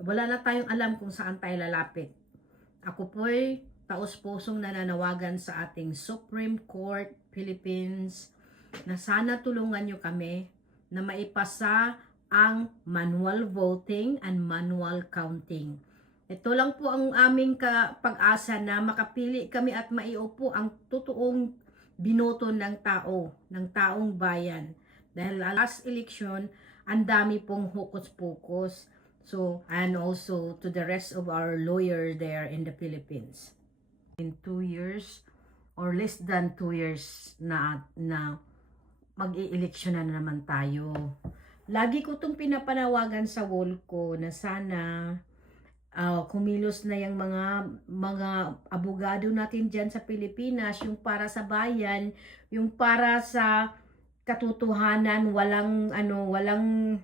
wala na tayong alam kung saan tayo lalapit. Ako po'y taos-pusong nananawagan sa ating Supreme Court, Philippines, na sana tulungan nyo kami na maipasa ang manual voting and manual counting. Ito lang po ang aming pag-asa na makapili kami at maiupo ang totoong binoto ng taong bayan. Dahil last election, ang dami pong hokus-pokus. So, and also to the rest of our lawyer there in the Philippines. In 2 years or less than 2 years na mag-i-eleksyon na naman tayo. Lagi ko itong pinapanawagan sa wall ko na sana kumilos na yung mga abogado natin dyan sa Pilipinas, yung para sa bayan, yung para sa katotohanan, walang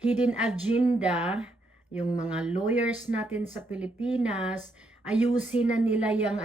hidden agenda. Yung mga lawyers natin sa Pilipinas, ayusin na nila yung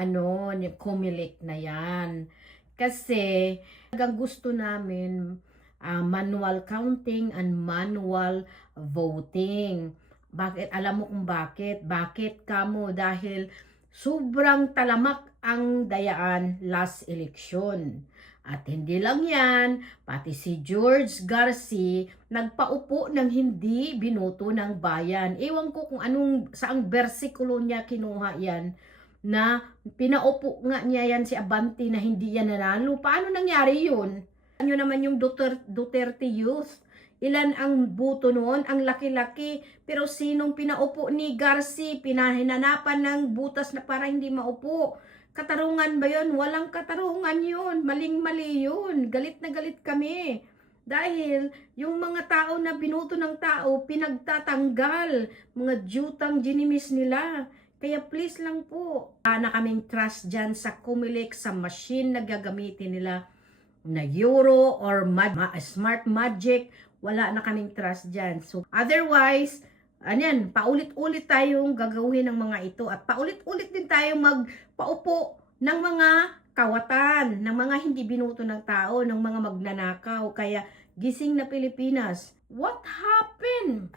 COMELEC na yan. Kasi hanggang gusto namin manual counting and manual voting. Bakit? Alam mo kung bakit? Bakit kamo? Dahil sobrang talamak ang dayaan last election. At hindi lang yan, pati si George Garcia nagpaupo ng hindi binoto ng bayan. Ewan ko kung saang bersikulo niya kinuha yan, na pinaupo nga niya yan si Abante na hindi yan nanalo. Paano nangyari yun? Ano naman yung Duterte Youth? Ilan ang buto noon? Ang laki-laki. Pero sinong pinaupo ni Garcia? Pinahinanapan ng butas na para hindi maupo. Katarungan ba yun? Walang katarungan yun. Maling-mali yun. Galit na galit kami. Dahil yung mga tao na binuto ng tao, pinagtatanggal. Mga jutang ginimis nila. Kaya please lang po. Wala na kaming trust dyan sa COMELEC, sa machine na gagamitin nila na Euro or Smart Magic. Wala na kaming trust dyan. So otherwise, paulit-ulit tayong gagawin ng mga ito at paulit-ulit din tayong magpaupo ng mga kawatan, ng mga hindi binuto ng tao, ng mga magnanakaw. Kaya gising na Pilipinas. What happened?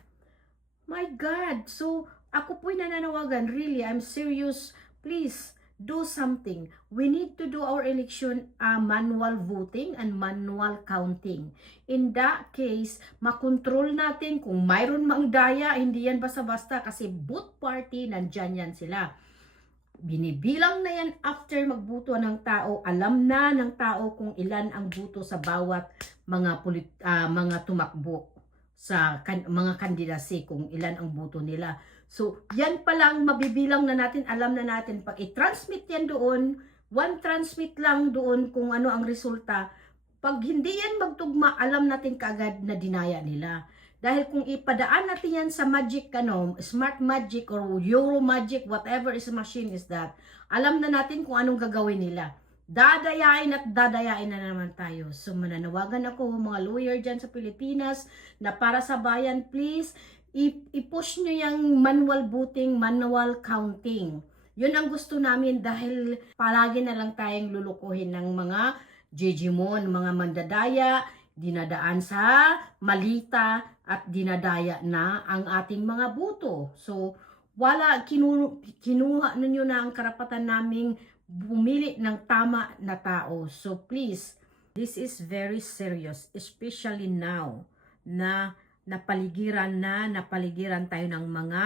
My God. So ako po'y nananawagan. Really, I'm serious. Please, do something. We need to do our election manual voting and manual counting. In that case, makontrol natin kung mayroon mang daya, hindi yan basta-basta kasi both party, nandyan yan sila. Binibilang na yan after magbuto ng tao, alam na ng tao kung ilan ang buto sa bawat mga tumakbo sa mga kandidasi, kung ilan ang buto nila. So, yan pa lang mabibilang na natin, alam na natin. Pag i-transmit yan doon, one transmit lang doon kung ano ang resulta. Pag hindi yan magtugma, alam natin kaagad na dinaya nila. Dahil kung ipadaan natin yan sa magic, Smart Magic or Euro Magic, whatever is machine is that, alam na natin kung anong gagawin nila. Dadayain at dadayain na naman tayo. So, mananawagan ako mga lawyer dyan sa Pilipinas na para sa bayan, please, i-push nyo yung manual voting, manual counting. Yun ang gusto namin dahil palagi na lang tayong lulukuhin ng mga jejimon, mga mandadaya, dinadaan sa malita at dinadaya na ang ating mga buto. So, kinuha ninyo na ang karapatan naming bumili ng tama na tao. So, please, this is very serious, especially now na napaligiran tayo ng mga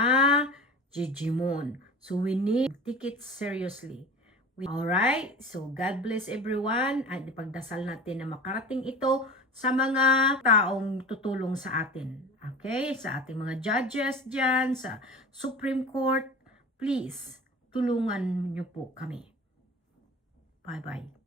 jejimon. So, we need to take it seriously. Alright? So, God bless everyone. At ipagdasal natin na makarating ito sa mga taong tutulong sa atin. Okay? Sa ating mga judges dyan, sa Supreme Court. Please, tulungan niyo po kami. Bye-bye.